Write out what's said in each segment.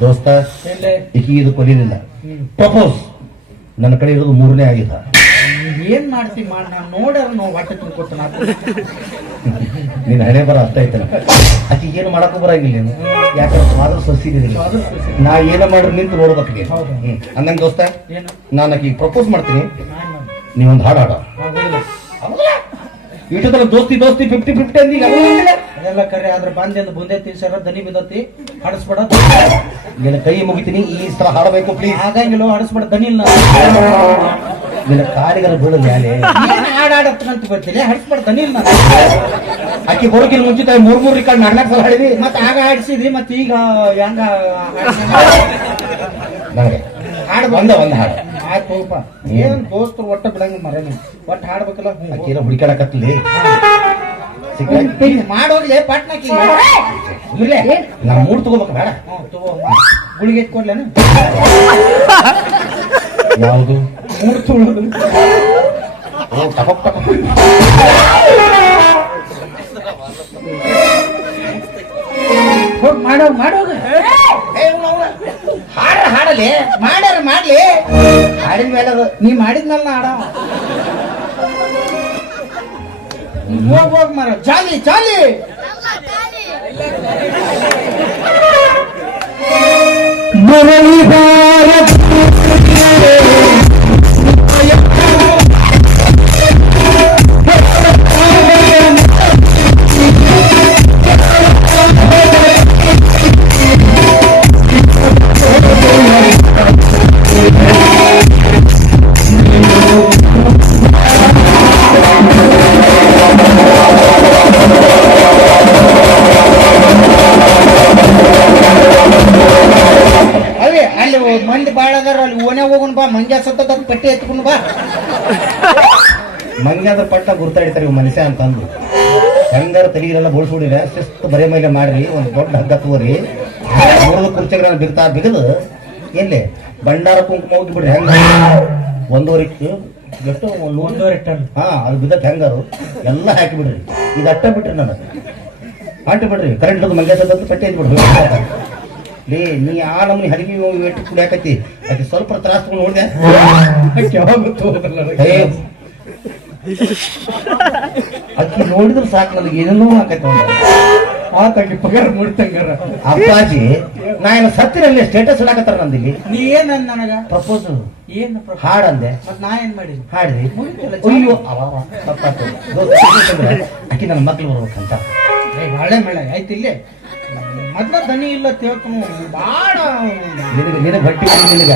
ದೋಸ್ತ ಈಕಿ ಇದು ಕೊಲಿಲಿಲ್ಲ ಪ್ರಪೋಸ್ ನನ್ನ ಕಡೆ ಇರೋದು ಮೂರನೇ ಆಗಿದ್ದ. ಏನ್ ಮಾಡ್ತಿ ಮಾಡ ನಾನು ನೋಡ್ಯಾರ ನಾವು ಹೊಟ್ಟೆ ತುಂಬ್ಕೊತ ನೀನ್ ಹಣೆ ಬರ ಅಷ್ಟ ಐತಲ್ಲ. ಆಕಿ ಏನು ಮಾಡಕ್ಕೂ ಬರಂಗಿಲ್ಲ ನೀನು, ಯಾಕಂದ್ರೆ ಫಾದರ್ ಸೊಸಿದಿಲ್ಲ. ನಾ ಏನ ಮಾಡ್ರಿ ನಿಂತು ನೋಡ್ಬೇಕು. ಅಂದಂಗ ದೋಸ್ತ, ನಾನು ಆಕಿ ಪ್ರಪೋಸ್ ಮಾಡ್ತೀನಿ, ನೀವೊಂದು ಹಾಡು ಹಾಡ. ಇಷ್ಟೊತ್ತಲ್ಲ ದೋಸ್ತಿ ದೋಸ್ತಿ 50-50 ಅಂದೀಗ ಅದೆಲ್ಲ ಕರೆ ಆದ್ರೆ ಬಂದೆಂದು ಮುಂದೆ ತಿನ್ಸಾರ ದನಿ ಬಿದ್ದತಿ ಹಡಸ್ಬೇಡ. ನಿನ್ನ ಕೈ ಮುಗಿತೀನಿ, ಈ ಸಲ ಹಾಡಬೇಕು ಪ್ಲೀಸ್. ಆಗಂಗಿಲ್ಲ, ಹಡಸ್ಬೇಡ, ದನಿ ಇಲ್ಲ. ನಿನ್ನ ಕಾಲಿಗೆಲ್ಲ ಬೀಳೋದು ಯಾಲೆ ಹಾಡಾಡತ್ತಂತ ಬರ್ತೀನಿ, ಹಡಸ್ಬೇಡ, ದನಿ ಇಲ್ಲ. ಆಕಿ ಬರೋಕಿನ ಮುಂಚಿತ 3 ರಿಕಾರ್ಡ್ 4 ಸಲ ಹಾಡಿದಿ. ಮತ್ತೆ ಆಗ ಹಾಡಿಸಿದ್ರಿ, ಮತ್ತೆ ಈಗ ಹೆಂಗ ನನಗೆ ಹಾಡು ಒಂದ ಹಾಡು ಆಯ್ತು ಹೋಗಪ್ಪ. ಏನ್ ದೋಸ್ತರು ಒಟ್ಟ ಬಿಡಂಗ ಮರ ಒಟ್ಟು ಹಾಡ್ಬೇಕಲ್ಲ. ಆಕಿನ ಹುಡುಕಾಡಕತ್ಲಿ ಮಾಡೋಗ್ಲಿ ಪಾಟ್ನಾಕಿ ನಾ ಮೂಡ್ ತಗೋಬೇಕು ಬೇಡ. ತಗೋ, ಗುಳಿಗೆ ಎತ್ಕೊಡ್ಲೇನು? ಯಾವುದು ಮೂಡ್ ತೊಗೊಳೋದು? ಟಪಕ್ ಟಪಕ್ ಹೋಗ್ ಮಾಡೋಗ ಹಾಡಲಿ ಮಾಡ್ಯಾರ ಮಾಡ್ಲಿ. ಹಾಡಿದ ಮೇಲೆ ಅದು ನೀ ಮಾಡಿದ್ಮೇಲೆ ನಾ ಹಾಡ. ಹೋಗ್ ಮಾರ ಚಾಲಿ ಚಾಲಿ. ಮಂದಿ ಬಾಳ ಅದಾರ, ಅಲ್ಲಿ ಓನೇ ಹೋಗೋಣ ಬಾ. ಮಂಗ್ಯ ಸತ್ತ ಪಟ್ಟಿ ಎತ್ಕೊಂಡು ಬಾ. ಮಂಗ್ಯಾದ ಪಟ್ಟ ಗುರ್ತಾ ಇಡ್ತಾರೆ ಇವ್ ಮನುಷ್ಯ ಅಂತಂದು. ಹೆಂಗಾರ ತೆಗಿರೆಲ್ಲ ಬೋಳ್ಸ್ಬಿಡಿರ, ಶಿಸ್ತು ಬರೇ ಮೇಲೆ ಮಾಡ್ರಿ, ಒಂದು ದೊಡ್ಡ ಹಗ್ಗ ತಗೋರಿ, 3 ಕುರ್ಚಿಗಳನ್ನ ಬಿಗ್ತಾ ಬಿಗದು ಎಲ್ಲಿ ಭಂಡಾರ ಕುಂಕುಮ ಹೋಗಿ ಬಿಡ್ರಿ. ಹೆಂಗ 1.5 ಎಷ್ಟು 1.5 ಟನ್ ಅದು ಬಿದ್ದತ್ ಹೆಂಗಾರು ಎಲ್ಲ ಹಾಕಿ ಬಿಡ್ರಿ. ಇದು ಅಟ್ಟ ಬಿಟ್ರಿ, ನನಗೆ ಹಾಟಿ ಬಿಡ್ರಿ. ಕರೆಂಟ್ ಮಂಗ್ಯ ಸತ್ತ ಪಟ್ಟಿ ಎತ್ ಬಿಡ್ರಿ. ಲೇ ನೀ ಆ ನಮ್ನಿ ಹರಿಗಿ ಇಟ್ಟು ಕುಡಿಯಾಕತಿ, ಅತಿ ಸ್ವಲ್ಪ ತ್ರಾಸ ತಗೊಂಡು ನೋಡಿದೆ. ಅಕ್ಕಿ ನೋಡಿದ್ರೆ ಸಾಕು, ನನಗೆ ಏನೇನೋ ಆಕೈತಿ. ಆತಾಗಿ ಪಗಾರ ಮುಡ್ತಂಗಾರ. ಅಪ್ಪಾಜಿ ನಾ ಏನು ಸತ್ತಿರಲ್ಲಿ ಸ್ಟೇಟಸ್ ಇಡಾಕತ್ತಾರ ನಂದಿಲ್ಲಿ. ನೀ ಏನ್ ನನಗ ಪ್ರಪೋಸ್ ಏನ್ ಹಾಡಂದೆ, ಮತ್ ನಾ ಏನ್ ಮಾಡಿದ್ವಿ? ಹಾಡಿದ್ರಿ. ಅಯ್ಯೋ ಅಕ್ಕಿ ನನ್ನ ಮಕ್ಳು ಬರ್ಬೇಕಂತ ಬಾಳೆ ಮೇಳೆ ಆಯ್ತು. ಇಲ್ಲೇ ಮೊದ್ಲ ದನಿ ಇಲ್ಲ ತಿಳ್ಕೊನು ಬಾಳ ನಿನಗೆ ಭಟ್ಟಿ ನಿನಗ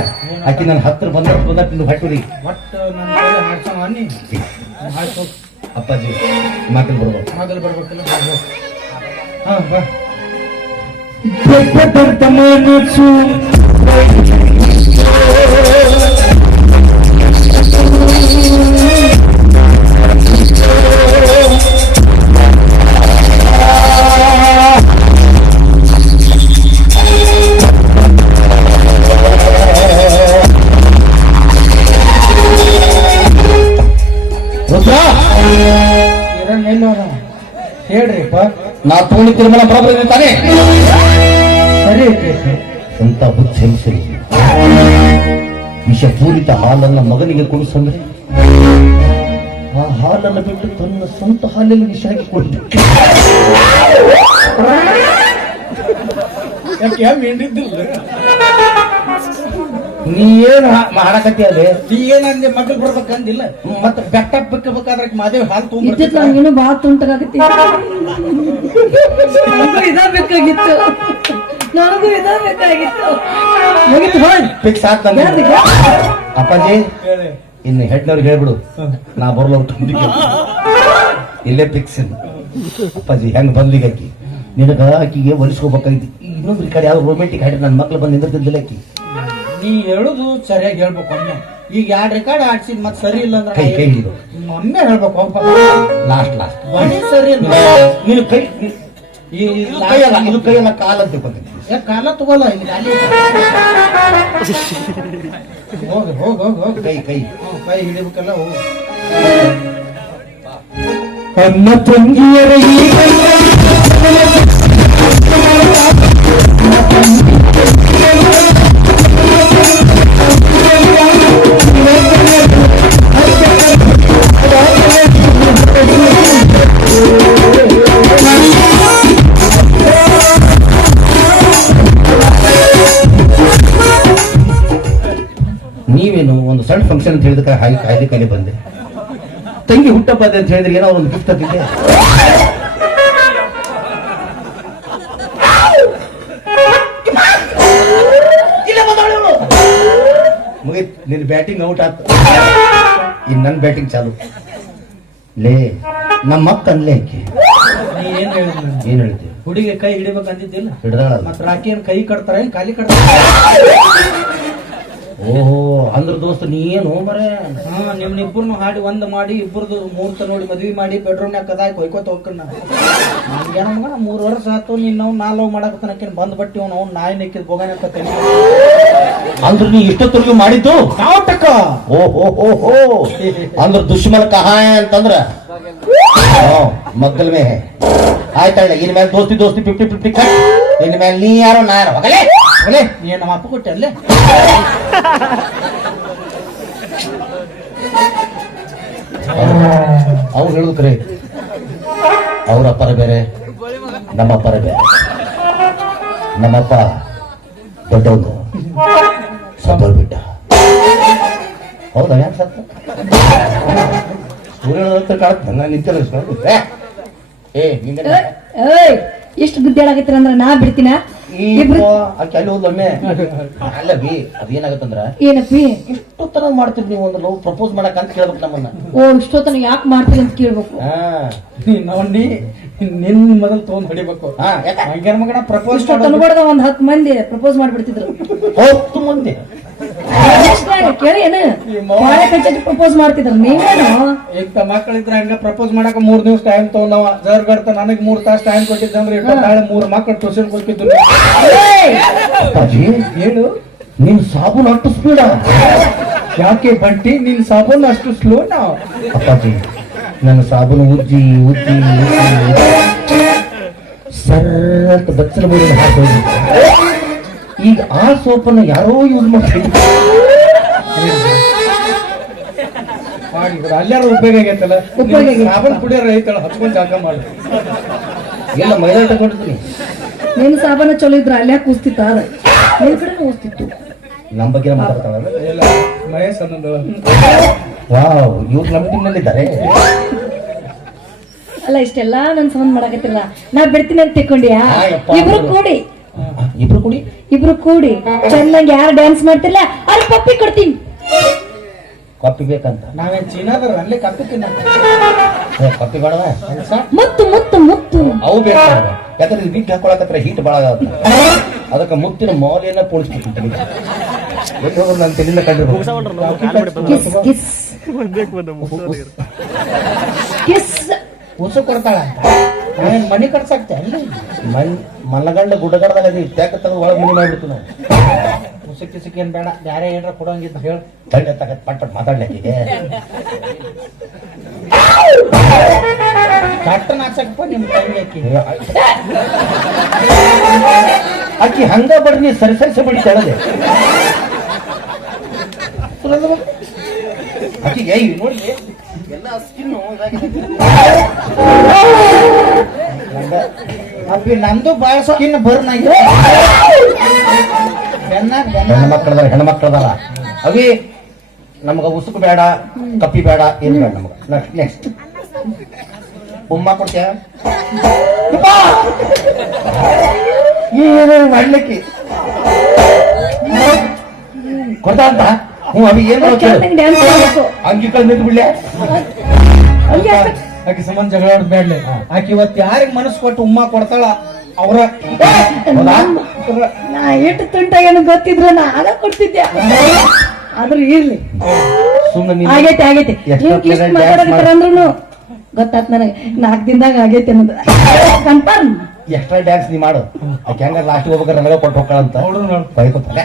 ಅಕ್ಕಿ ನನ್ನ ಹತ್ರ ಬಂದ ಭಟ್ಟಿರಿ ಒಟ್ಟು ನನ್ನ ಕೈಲಿ ಹಾಡ್ಸೋಣ ಅನ್ನಿ. ಆಯ್ತು ಅಪ್ಪಾಜಿ ಮಕ್ಳು ಬರ್ಬೇಕು. ಮೊದಲು ಬರ್ಬೇಕಲ್ಲ. ಹಾ ಬಾ. ಹೇಳ್ರಿಪ್ಪ, ನಾ ತೋಳಿ ತಿರುಮಲ ಬರೋಬ್ಬರ ತಾನೆ? ಸರಿ ಐತಿ. ಅಂತ ಹುಚ್ಚ ಹೆಂಗಸರಿ ವಿಷಪೂರಿತ ಹಾಲನ್ನ ಮಗನಿಗೆ ಕೊಡಿಸಂದ್ರೆ ಆ ಹಾಲನ್ನು ಬಿಟ್ಟು ತನ್ನ ಸ್ವಂತ ಹಾಲಲ್ಲಿ ವಿಷ ಹಾಕಿ ಕೊಟ್ಟು ನೀ ಏನ್ ಮಾಡಕತ್ತಿ ಅದೇ? ನೀ ಏನಂದೆ ಮಕ್ಳು ಬರ್ಬೇಕಂದಿಲ್ಲ? ಮತ್ತೆ ಬೆಟ್ಟ ಬಿಕ್ಕಬೇಕಾದ್ರೆ ಮಾದೇವ್ ಹಾಲು ಇದ್ದಿತ್ತು ನಂಗೇನು ಬಾಳ ತುಂಟಾಗತ್ತಿ. ನನಗೂ ಬೇಕಾಗಿತ್ತು. ಮುಗಿತು ಹೋಯ್. ಫಿಕ್ಸ್ ಆಗ್ತಾನೆ ಅಪ್ಪಾಜಿ. ಇನ್ನು ಹೆಡ್ನವ್ರಿಗೆ ಹೇಳ್ಬಿಡು, ನಾ ಬರಲ್ಲ ಇಲ್ಲೇ ಫಿಕ್ಸ್. ಅಪ್ಪಾಜಿ ಹೆಂಗ್ ಬಂದ್ಲಿಕ್ಕೆ ಆಕಿ ನಿನಗ ಆಕಿಗೆ ಒಲಿಸ್ಕೋಬೇಕಾಗಿತ್ತು. ಇನ್ನೊಂದು ಕಡೆ ಯಾವ್ದು ರೊಮ್ಯಾಂಟಿಕ್ ಹಾಡಿ ನನ್ನ ಮಕ್ಳು ಬಂದು ನಿಂದಿರ್ತಿದ್ದಿಲ್ಲ ಆಕಿ. ನೀ ಹೇಳುದು ಸರಿಯಾಗಿ ಹೇಳ್ಬೇಕು. ಒಮ್ಮೆ ಈಗ 2 ರೆಕಾರ್ಡ್ ಆಡ್ಸಿದ್ ಮತ್ ಸರಿ ಇಲ್ಲ ಅಂದ್ರೆ ಕೈ ಕೈ ಹಿಡಿದು ಒಮ್ಮೆ ಹೇಳ್ಬೇಕು. ಲಾಸ್ಟ್ ಧ್ವನಿ ಸರಿ ಇಲ್ಲ. ನೀನು ಕೈ ಇದು ಕೈಯಲ್ಲ ಕಾಲ ಅಂತ ತಿಳ್ಕೊಂತೀನಿ. ಕಾಲ ತಗೋಲ್ಲ ಇಲ್ಲಿ ಹೋಗ ಹೋಗ ಹೋಗ ಹೋಗ. ಕೈ ಕೈ ಕೈ ಹಿಡಿಬೇಕಲ್ಲ. ಹೋಗ ಅನ್ನ ತಂಗಿಯರ ಫಂಕ್ಷನ್ ಅಂತ ಹೇಳಿದ ಕಾಯ್ದೆ ಕೈಲಿ ಬಂದೆ. ತಂಗಿ ಹುಟ್ಟಪ್ಪ ಅಂತ ಹೇಳಿದ್ರೆ ಏನೋ ಒಂದು ಗಿಫ್ಟ್ ಅಂತಿದ್ದೆ. ಮುಗಿತ್, ನಿನ್ನ ಬ್ಯಾಟಿಂಗ್ ಔಟ್ ಆತ. ಇನ್ ನನ್ನ ಬ್ಯಾಟಿಂಗ್ ಚಾಲು. ಲೇ ನಮ್ಮ ಅಕ್ಕ ಅನ್ಲೇ ಆಕಿ. ನೀ ಏನ್ ಹೇಳಿದ್ ನನ್ಗೆ? ಏನ್ ಹೇಳ್ತೀವಿ? ಹುಡುಗಿ ಕೈ ಹಿಡಿಬೇಕು ಅಂತಿದ್ದಿಲ್ಲ, ಹಿಡ್ದಾಳ. ಮತ್ ರಾಕಿ ಏನ್ ಕೈ ಕಟ್ತಾರ ಏನ್ ಖಾಲಿ ಕಟ್ತಾರ? ಓಹೋ, ಅಂದ್ರ ದೋಸ್ತ ನೀ ಏನು ಮರೇ? ಹಾ, ನಿಮ್ನಿಬ್ಬರನ್ನು ಹಾಡಿ ಒಂದ್ ಮಾಡಿ ಇಬ್ಬರದು ಮುಹೂರ್ತ ನೋಡಿ ಮದ್ವಿ ಮಾಡಿ ಬೆಡ್ರೂಮ್ನಾಗ ಕದಾಯ್ ಕೊಯ್ಕೋತ ಹೋಗ್ಕನ್ ನನ್ಗೇನ ಮಗ 3 ವರ್ಷ ಆತು. ನೀನ್ ನಾ ಲವ್ ಮಾಡಕತ್ತನಕೇನ್ ಬಂದ್ ಬಟ್ಟಿ ಅವ್ನು ನಾಯಿ ನೆಕ್ಕಿದ್ ಬೋಗಾನಕತ್ತೇನೆ. ಅಂದ್ರ ನೀ ಇಷ್ಟೊತ್ತರೆಗೂ ಮಾಡಿದ್ದು ನಾಟಕ. ಓಹೋ ಅಂದ್ರ ದುಶ್ಮನ್ ಕಹಾಯ ಅಂತಂದ್ರ ಮಗ್ಗಲ್ ಮೇ ಆಯ್ತಾಳ. ಇನ್ ಮೇಲೆ ದೋಸ್ತಿ 50-50 ಕಟ್. ಇನ್ ಮೇಲೆ ನೀ ಯಾರೋ ನಾ ಯಾರೋ ಹೋಗಲೇ. ನೀನ್ ನಮ್ಮ ಅಪ್ಪ ಕೊಟ್ಟೆ ಅಲ್ಲೇ. ಅವ್ರು ಹೇಳುದು ಕರೆ. ಅವ್ರ ಅಪ್ಪರ ಬೇರೆ, ನಮ್ಮ ಅಪ್ಪರ ಬೇರೆ. ನಮ್ಮಪ್ಪ ದೊಡ್ಡವನು ಸತ್ತೋರ್ ಬಿಟ್ಟ. ಹೌದಾ? ಯಾಕೆ ಸತ್ತ? ಸೂರ್ಯ ಕಾಣುತ್ತೆ. ನಾನು ನಿಂತಿಲ್ಲ. ಏ ನಿಂದ ಏಯ್ ಎಷ್ಟು ಗುದ್ದಾಡಕತ್ತೀರ ಅಂದ್ರ ನಾ ಬಿಡ್ತೀನ. ಇಬ್ರು ಆಕೆ ಅಲ್ಲಿ ಹೋದ್ಲೊಮ್ಮೆ. ಅಲ್ಲ ಬಿ, ಅದೇನಾಗತ್ತಂದ್ರ ಏನಪ್ಪಿ ಇಷ್ಟೊತ್ತನ ಮಾಡ್ತೀರಿ ನೀವು ಒಂದು ಲವ್ ಪ್ರಪೋಸ್ ಮಾಡಕ್ ಅಂತ ಕೇಳ್ಬೇಕು ನಮ್ಮನ್ನ. ಓ ಇಷ್ಟೊತ್ತನ ಯಾಕೆ ಮಾಡ್ತೀರಿ ಅಂತ ಕೇಳ್ಬೇಕು. ನೋಡಿ ನಿನ್ ಮೊದಲು ತಗೊಂಡ್ ಹೊಡಿಬೇಕು. ಹಂಗೇನ ಮಗನ ಪ್ರಪೋಸ್ ಇಷ್ಟೊತ್ತನ ಕೂಡ ಒಂದ್ 10 ಮಂದಿ ಪ್ರಪೋಸ್ ಮಾಡ್ಬಿಡ್ತಿದ್ರು. 10 ಮಂದಿ ಕೇಳಿ ಏನು ಪ್ರಪೋಸ್ ಮಾಡ್ತಿದ್ರು. ನೀವೇನು ಈಗ ಮಕ್ಕಳಿದ್ರ ಹಂಗ ಪ್ರಪೋಸ್ ಮಾಡಕ 3 ದಿವಸ ಟೈಮ್ ತಗೊಂಡವ. ಜರ್ಗರ್ತ ನನಗ್ 3 ತಾಸು ಟೈಮ್ ಕೊಟ್ಟಿದ್ದಂದ್ರೆ ನಾಳೆ 3 ಮಕ್ಕಳು ಟ್ಯೂಷನ್ ಕೊಟ್ಟಿದ್ರು. ಅಪ್ಪಾಜಿ ಹೇಳು, ನಿನ್ ಸಾಬೂನ್ ಅಷ್ಟು ಸ್ಪೀಡ ಯಾಕೆ ಬಂಟಿ? ನಿನ್ ಸಾಬೂನ್ ಅಷ್ಟು ಸ್ಲೋ ನಾವು? ಅಪ್ಪಾಜಿ ನನ್ನ ಸಾಬೂನು ಉಜ್ಜಿ ಸರ್ ಬಚ್ಚಲ ಮೂರು ಹಾಕೋದು. ಈಗ ಆ ಸೋಪನ್ನು ಯಾರೋ ಯೂಸ್ ಮಾಡ್ತೀವಿ. ಅಲ್ಲಾರು ಉಪಯೋಗ ಆಗೈತಲ್ಲ. ಸಾಬೂನ್ ಕುಡಿಯೋರು ಐತಲ್ಲ, ಹಚ್ಕೊಂಡ್ ಜಾಗ ಮಾಡಿ ಎಲ್ಲ ಮೈದಾ ತಗೊಂಡಿದ್ದೀನಿ. ನಿನ್ ಸಾಬಾನ ಚಲೋ ಇದ್ರ ಅಲ್ಲೇ ಕೂಸ್ತಿತ್ತ. ನಿನ್ ಕಡೆ ಕೂಸ್ತಿತ್ತು. ನಮ್ಮ ಬಗ್ಗೆ ಮಾತಾಡ್ತಾವಲ್ಲ. ಮಹೇಶ್ ಅನ್ನೋದು. ವಾವ್, ಇವ್ರು ನಮ್ಮ ಟೀಮ್ನಲ್ಲಿದ್ದಾರೆ. ಅಲ್ಲ ಇಷ್ಟೆಲ್ಲಾ ನನ್ ಸಂಬಂಧ ಮಾಡಕತ್ತಿರಲ್ಲ, ನಾ ಬಿಡ್ತೀನಿ ಅಂತ ತಿಳ್ಕೊಂಡಿಯಾ? ಇಬ್ರು ಕೂಡಿ ಚೆನ್ನಾಗಿ ಯಾರು ಡ್ಯಾನ್ಸ್ ಮಾಡ್ತಿಲ್ಲ ಅಲ್ಲಿ ಪಪ್ಪಿ ಕೊಡ್ತೀನಿ. ಕಪ್ಪಿ ಬೇಕಂತ ನಾವೇನ್ ಚೀನಾದ್ರ ಅಲ್ಲಿ ಕಪ್ಪಿ ತಿನ್ನ ಕಪ್ಪಿ ಬೇಡವ. ಮುತ್ತು ಮುತ್ತು ಮುತ್ತು ಅವು ಬೇಕು. ಯಾಕಂದ್ರೆ ಬಿಗ್ ಹಾಕೊಳಕತ್ರ ಹೀಟ್ ಬಾಳ ಆಗತ್ತ. ಅದಕ್ಕೆ ಮುತ್ತಿನ ಮೌಲ್ಯನ ಪೋಣಿಸ್ಬಿಟ್ಟು ಎಲ್ಲಿ ಹೋಗೋದು ನಾನು ತೆಲಿಂದ ಕಂಡಿರ್ಬೇಕು. ಉಸು ಕೊಡ್ತಾಳ. ನಾವೇನ್ ಮನಿ ಕಟ್ಸಾಕ್ತೆ ಅಲ್ಲಿ ಮಲ್ಲಗಂಡ ಗುಡ್ಡಗಡದಾಗ ಟ್ಯಾಕ್ ತಗೋ ಒಳಗೆ ಮನಿ ಮಾಡ್ಬಿಡ್ತು ನಾವು. ಉಸಕ್ ಏನ್ ಬೇಡ, ಬ್ಯಾರೆ ಏನಾರ ಕೊಡಂಗಿದ್ದು ಹೇಳ. ತಂಡ ತಗತ್ ಪಟ್ಟ ಮಾತಾಡ್ಲಿಕ್ಕೆ ಕಟ್ಟನ ಹಾಕ್ಸಕ್ಪ ನಿಮ್ ತಂಗಿ ಆಕಿ ಹಂಗ ಬಡ್ರಿ ಸರಿ ಬಡಿ ತೆಳದೆ ಆಕಿಗೆ ನೋಡಿ ಎಲ್ಲ ಸ್ಕಿನ್ನು ಅಪ್ಪಿ ನಮ್ದು ಬಾಳ ಸ್ಕಿನ್ ಬರ್ನ್ ಆಗಿದೆ. ಹೆಣ್ಮಕ್ಳದಾರ ಅವಿ ನಮಗ ಉಸುಕು ಬೇಡ, ಕಪ್ಪಿ ಬೇಡ, ಏನು ಬೇಡ ನಮಗ. ನೆಕ್ಸ್ಟ್ ಉಮ್ಮ ಕೊಡ್ತೀಯ ಏನೇನು ಮಾಡ್ಲಿಕ್ಕೆ ಕೊಡ್ತಾ ಅಂತ. ಹ್ಞೂ ಅವಿ ಏನ್ ಅಂಗಿ ಕಳ್ ನಿಂತು ಬಿಡ್ಲೆ. ಆಕಿ ಸಂಬಂಧ ಜಗಳ ಬೇಡ್ಲೆ. ಆಕಿ ಇವತ್ತು ಯಾರಿಗೆ ಮನಸ್ಸು ಕೊಟ್ಟು ಉಮ್ಮ ಕೊಡ್ತಾಳ ಅವ್ರ ನಾ ಎಷ್ಟು ತುಂಟ ಏನು ಗೊತ್ತಿದ್ರು ನಾ ಆಗ ಕೊಡ್ತಿದ್ದೆ. ಆದ್ರೂ ಇರ್ಲಿ, ಆಗೈತೆ ಮಾತಾಡಕತ್ತಾರಂದ್ರು ಗೊತ್ತಾತ್ ನನಗೆ. 4 ದಿನದಾಗ ಆಗೈತೆ ಅನ್ನೋದು ಕನ್ಫರ್ಮ್. ಎಕ್ಸ್ಟ್ರಾ ಡ್ಯಾನ್ಸ್ ನೀ ಮಾಡು. ಆಕೆ ಹೆಂಗ ಲಾಸ್ಟ್ ಹೋಗ್ಬೇಕಾರೆ ನನಗ ಕೊಟ್ಟು ಹೋಗ್ಕಳಂತ ಬೈಕೋತಾಳೆ.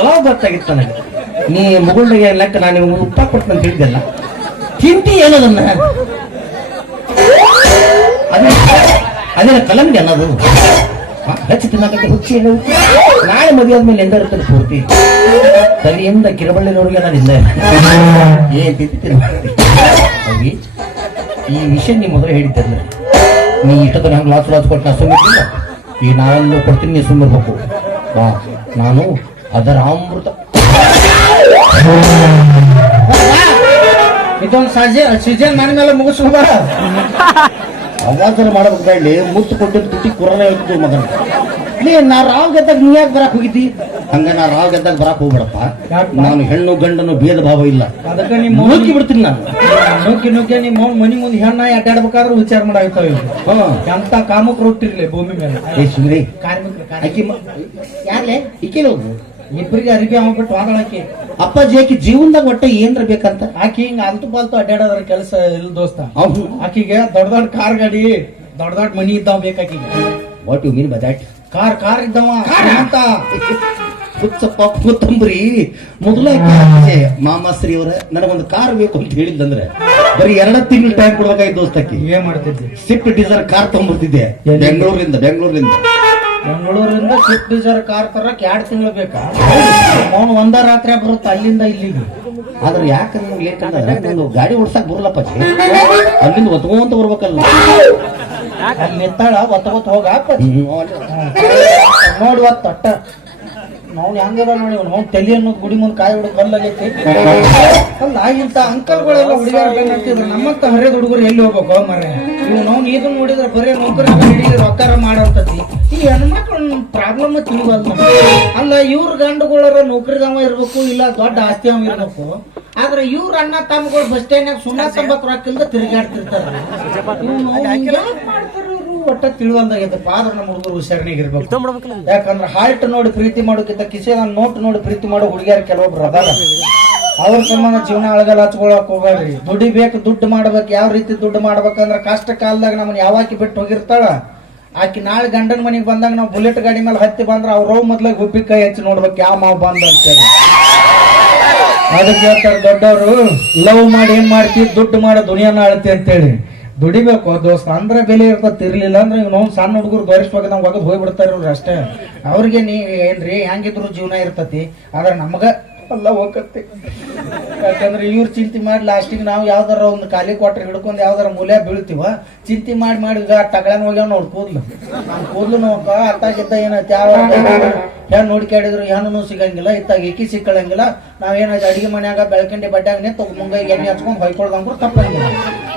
ಅವಾಗ ಗೊತ್ತಾಗಿತ್ತು ನನಗೆ ನೀ ಮುಗುಳ್ಳಿಗೆ ಲೆಕ್ಕ ನಾನು ನಿಮ್ಗೆ ಉಪ್ಪ ಕೊಟ್ಟು ಅಂತ ಹೇಳಿದ್ದೆಲ್ಲ ತಿಂತಿ ಏನದನ್ನ ಅದೇ ಕಲಂಗಡಿ ಅನ್ನೋದು ಹಚ್ಚಿ ತಿನ್ನಕತ್ತೆ ಹುಚ್ಚಿ ಏನು ನಾಳೆ ಮದುವೆ ಆದ್ಮೇಲೆ ಎಂದ ಇರ್ತದೆ ಪೂರ್ತಿ ತಲೆಯಿಂದ ಕಿರಬಳ್ಳಿನವ್ರಿಗೆ ಅನ್ನೋದಿಲ್ಲ ಏನ್ ತಿಂತಿ ಹೋಗಿ ಈ ವಿಷಯ ನೀ ಮೊದಲು ಹೇಳಿದ್ದೆ ನೀ ಇಷ್ಟೊತ್ತ ನಂಗೆ ಲಾಸ್ ಕೊಟ್ಟು ನಾ ಸುಮ್ಮಿರ್ತಿಲ್ಲ ಈಗ ನಾವೆಲ್ಲ ಕೊಡ್ತೀನಿ ನೀ ಸುಮ್ಮಿರ್ಬೇಕು ಬಾ ನಾನು ಅದರ ಅಮೃತ ಇದೊಂದು ಸೀಸನ್ ಮನೆ ಮೇಲೆ ಮುಗಿಸ್ಕೊಂಡ ಅವಾಜನ ಮಾಡಬೇಕು ಹೇಳಿ ಮುತ್ತು ಕೊಟ್ಟಿದ್ದು ತುಟಿ ಕುರನ ಹೇಳ್ತಿದ್ವಿ ಮಗನ ನೀ ನಾ ರಾವ್ ಗೆದ್ದಾಗ ನೀ ಯಾಕೆ ಬರಕ್ ಹೋಗಿದ್ದಿ ಹಂಗ ನಾ ರಾವ್ ಗೆದ್ದಾಗ ಬರಕ್ ಹೋಗ್ಬೇಡಪ್ಪ ನಾನು ಹೆಣ್ಣು ಗಂಡನು ಭೇದ ಭಾವ ಇಲ್ಲ ಅದಕ್ಕೆ ನಿಮ್ಮ ನುಗ್ಗಿ ಬಿಡ್ತೀನಿ ನಾನು ನುಗ್ಗಿ ನಿಮ್ಮ ಮನಿ ಮುಂದೆ ಹೆಣ್ಣ ಅಡ್ಡಾಡ್ಬೇಕಾದ್ರೆ ವಿಚಾರ ಮಾಡಾಗ್ತಾವ ಎಂತ ಕಾಮಕ್ ರೊಟ್ಟಿರ್ಲಿ ಭೂಮಿ ಮೇಲೆ ಏ ಸುಮ್ರಿ ಕಾರ್ಮಿಕರು ಆಕಿ ಯಾರ್ಲೆ ಈಕೆ ಹೋಗು ಇಬ್ಬರಿಗೆ ಅರಿಬಿ ಆಗ್ಬಿಟ್ಟು ವಾದಳಾಕಿ ಅಪ್ಪಾಜಿ ಆಕಿ ಜೀವನದಾಗ ಒಟ್ಟ ಏನ್ರ ಬೇಕಂತ ಆಕಿ ಹಿಂಗ ಅಲ್ತು ಪಾಲ್ತು ಅಡ್ಡಾಡೋದ್ರ ಕೆಲಸ ಇಲ್ಲ ದೋಸ್ತ ಅವ್ನು ಆಕಿಗೆ ದೊಡ್ಡ ದೊಡ್ಡ ಕಾರ್ ಗಾಡಿ ದೊಡ್ಡ ದೊಡ್ಡ ಮನಿ ಇದ್ದಾವ ಬೇಕಾಕಿಗೆ what you mean by that car ಇದ್ದಾವ ಅಂತ ಹುಚ್ಚಪ್ಪ ಹುತ್ತಂಬ್ರಿ ಮೊದಲ ಮಾಮಾಶ್ರೀ ಅವರ ನನಗೊಂದು ಕಾರ್ ಬೇಕು ಅಂತ ಹೇಳಿದ್ದಂದ್ರೆ ಬರೀ 2 ತಿಂಗಳು ಟೈಮ್ ಕೊಡ್ಬೇಕಾಗಿ ದೋಸ್ತಕ್ಕೆ ಏನ್ ಮಾಡ್ತಿದ್ದೆ ಸ್ವಿಫ್ಟ್ ಡಿಸೈರ್ ಕಾರ್ ತಗೊಂಡ್ಬರ್ತಿದ್ದೆ ಬೆಂಗಳೂರಿಂದ ಬೆಂಗಳೂರಿಂದ ಸ್ವಿಫ್ಟ್ ಡಿಸೈರ್ ಕಾರ್ ತರಕ್ 2 ತಿಂಗಳು ಬೇಕಾ ಅವನು ಒಂದ ರಾತ್ರಿ ಬರುತ್ತೆ ಅಲ್ಲಿಂದ ಇಲ್ಲಿಗೆ ಆದ್ರೆ ಯಾಕಂದ್ರೆ ಲೇಟ್ ಅಂದ್ರೆ ನಾನು ಗಾಡಿ ಓಡ್ಸಕ್ ಬರಲ್ಲಪ್ಪ ಅಲ್ಲಿಂದ ಒತ್ಕೊಂತ ಬರ್ಬೇಕಲ್ಲ ಅಲ್ಲಿ ನಿತ್ತಾಳ ಒತ್ತಗೊತ್ ಹೋಗ ನೋಡಿ ಒತ್ತ ನಾವು ಹೆಂಗದ ನೋಡಿ ನಾವು ತಲೆ ಅನ್ನೋದು ಗುಡಿ ಮುಂದೆ ಕಾಯಿ ಹುಡುಗ ಕಲ್ಲಾಗೈತಿ ಅಲ್ಲ ಇಂತ ಅಂಕಲ್ಗಳೆಲ್ಲ ಹುಡುಗಿಯರ್ ಬೆನ್ನತ್ತಿದ್ರು ನಮ್ಮಂತ ಹರಿಯದ ಹುಡುಗರು ಎಲ್ಲಿ ಹೋಗ್ಬೇಕು ಮರೆ ಇವ್ ನಾವು ಇದನ್ನ ನೋಡಿದ್ರೆ ಬರೀ ನೌಕರಿ ಹಿಡಿದು ರೊಕ್ಕಾರ ಮಾಡಂತತಿ ಈ ಹೆಣ್ಮಕ್ಳು ಪ್ರಾಬ್ಲಮ್ ತಿಳಿಬಲ್ಲ ಅಲ್ಲ ಇವ್ರ ಗಂಡುಗಳರ ನೌಕರಿದವ ಇರ್ಬೇಕು ಇಲ್ಲ ದೊಡ್ಡ ಆಸ್ತಿ ಅವ ಇರ್ಬೇಕು ಆದ್ರೆ ಇವ್ರ ಅಣ್ಣ ತಮ್ಮಗಳು ಬಸ್ ಸ್ಟ್ಯಾಂಡ್ ಸುಣ್ಣ ಸಂಬತ್ ರೊಕ್ಕಿಲ್ದ ತಿರುಗಾಡ್ತಿರ್ತಾರ ಒಟ್ಟ ತಿಳಿವಲ್ದಾಗೈತಪ್ಪ ಆದ್ರೆ ನಮ್ಮ ಹುಡುಗರು ಹುಷಾರಣಿಗೆ ಇರ್ಬೇಕು ಯಾಕಂದ್ರೆ ಹಾಲ್ಟ್ ನೋಡಿ ಪ್ರೀತಿ ಮಾಡೋಕ್ಕಿಂತ ಕಿಸೆನ ನೋಟ್ ನೋಡಿ ಪ್ರೀತಿ ಮಾಡೋ ಹುಡುಗಿಯರು ಕೆಲವೊಬ್ರು ಅದಾರ ಅವ್ರ ಸಂಬಂಧ ಜೀವನ ಅಳಗಲ್ಲ ಹಚ್ಕೊಳಕ್ ಹೋಗ್ಬೇಡ್ರಿ ದುಡಿಬೇಕು ದುಡ್ಡು ಮಾಡ್ಬೇಕು ಯಾವ ರೀತಿ ದುಡ್ಡು ಮಾಡ್ಬೇಕಂದ್ರ ಕಷ್ಟ ಕಾಲದಾಗ ನಮ್ಮನ್ನ ಯಾವಾಕಿ ಬಿಟ್ಟು ಹೋಗಿರ್ತಾಳ ಆಕಿ ನಾಳೆ ಗಂಡನ ಮನೆಗೆ ಬಂದಾಗ ನಾವು ಬುಲೆಟ್ ಗಾಡಿ ಮೇಲೆ ಹತ್ತಿ ಬಂದ್ರೆ ಅವ್ರ ಮೊದ್ಲಾಗ ಹುಬ್ಬಿ ಕೈ ಹಚ್ಚಿ ನೋಡ್ಬೇಕು ಯಾವ ಮಾವು ಬಂದ ಅಂತೇಳಿ ಅದಕ್ಕೆ ಹೇಳ್ತಾರೆ ದೊಡ್ಡವರು ಲವ್ ಮಾಡಿ ಏನ್ ಮಾಡ್ತಿ ದುಡ್ಡು ಮಾಡೋ ದುನಿಯಾನ ಆಳ್ತಿ ಅಂತೇಳಿ ದುಡಿಬೇಕು ದೋಸ್ತ ಅಂದ್ರೆ ಬೆಲೆ ಇರ್ತತ್ ಇರ್ಲಿಲ್ಲ ಅಂದ್ರೆ ನಾವು ಸಣ್ಣ ಹುಡುಗರು ಗೌರಿಸ್ಬೇಕು ನಾವು ಒಗದ್ ಹೋಗ್ಬಿಡ್ತಾರ ಇವ್ರು ಅಷ್ಟೇ ಅವ್ರಿಗೆ ನೀ ಏನ್ರಿ ಹೆಂಗಿದ್ರು ಜೀವನ ಇರ್ತತಿ ಆದ್ರೆ ನಮಗ ಎಲ್ಲ ಹೋಗತ್ತೆ ಯಾಕಂದ್ರೆ ಇವ್ರು ಚಿಂತೆ ಮಾಡಿ ಲಾಸ್ಟಿಗೆ ನಾವು ಯಾವ್ದಾರ ಒಂದು ಖಾಲಿ ಕ್ವಾರ್ಟರ್ ಹಿಡ್ಕೊಂಡು ಯಾವ್ದಾರ ಮೂಲೆ ಬೀಳ್ತೀವ ಚಿಂತೆ ಮಾಡಿ ಈಗ ಟಗಳನ್ ಹೋಗ್ಯಾವ ನೋಡ್ ಕೂದ್ಲು ನಮ್ ಕೂದ್ಲು ನೋಕ ಅತ್ತಾಗಿದ್ದ ಏನೈತಿ ಯಾವ ಹೆಣ್ಣು ನೋಡ್ಕ್ಯಾಡಿದ್ರು ಹೆಣ್ಣು ಸಿಗಂಗಿಲ್ಲ ಇತ್ತಾಗ ಏಕಿ ಸಿಕ್ಕಳಂಗಿಲ್ಲ ನಾವೇನಾಯ್ತು ಅಡಿಗೆ ಮನ್ಯಾಗ ಬೆಳಕಂಡಿ ಬಡ್ಯಾಗನೆ ಮುಂಗೈಗೆ ಎಣ್ಣೆ ಹಚ್ಕೊಂಡು ಹೊಯ್ಕೊಳ್ದಂಗ್ರು ತಪ್ಪಂಗಿಲ್ಲ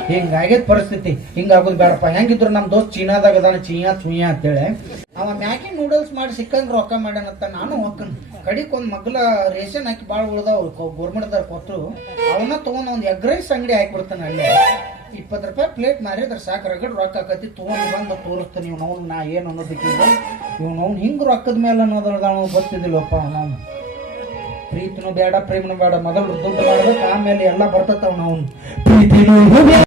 ಹಿಂಗಾಗೈತ್ ಪರಿಸ್ಥಿತಿ ಹಿಂಗಾಗೋದು ಬೇಡಪ್ಪ ಹೆಂಗಿದ್ರು ನಮ್ ದೋಸ್ತ್ ಚೀನಾದಾಗ ಅದಾನ ಚುಯ್ಯ ಅಂತೇಳಿ ಅವ ಮ್ಯಾಗಿ ನೂಡಲ್ಸ್ ಮಾಡಿ ಸಿಕ್ಕಂಗ್ ರೊಕ್ಕ ಮಾಡ್ಯಾನಂತ ನಾನು ಹೋಗ್ಕನ್ ಕಡಿಕ್ ಒಂದ್ ಮಗ್ಲ ರೇಷನ್ ಹಾಕಿ ಬಾಳ್ ಉಳ್ದಾವ್ ಗೋರ್ಮೆಂಟ್ದಾರ ಕೊಟ್ರು ಅವನ್ನ ತಗೊಂಡ್ ಒಂದ್ ಎಗ್ ರೈಸ್ ಅಂಗಡಿ ಹಾಕ್ಬಿಡ್ತಾನೆ ಅಲ್ಲೇ 20 ರೂಪಾಯಿ ಪ್ಲೇಟ್ ಮಾರಿದ್ರೆ ಸಾಕು ರಗಡ್ ರೊಕ್ಕ ಆಕತಿ ತಗೊಂಡ್ ಬಂದು ತೋರಿಸ್ತಾನೆ ಇವ್ ನಾವು ನಾ ಏನ್ ಅನ್ನೋದಕ್ಕಿಂತ ಇವ್ ನಾವು ಹಿಂಗ್ ರೊಕ್ಕದ ಮೇಲೆ ಅನ್ನೋದ್ರ ಗೊತ್ತಿದ್ದಿಲ್ಲಪ್ಪ ನಾವು ಪ್ರೀತಿನೂ ಬೇಡ ಪ್ರೇಮನೂ ಬೇಡ ಮೊದಲು ದುಡ್ಡು ಮಾಡ್ಬೇಕು ಆಮೇಲೆ ಎಲ್ಲ ಬರ್ತತಾವ್ ನಾವು ಪ್ರೀತಿನೂ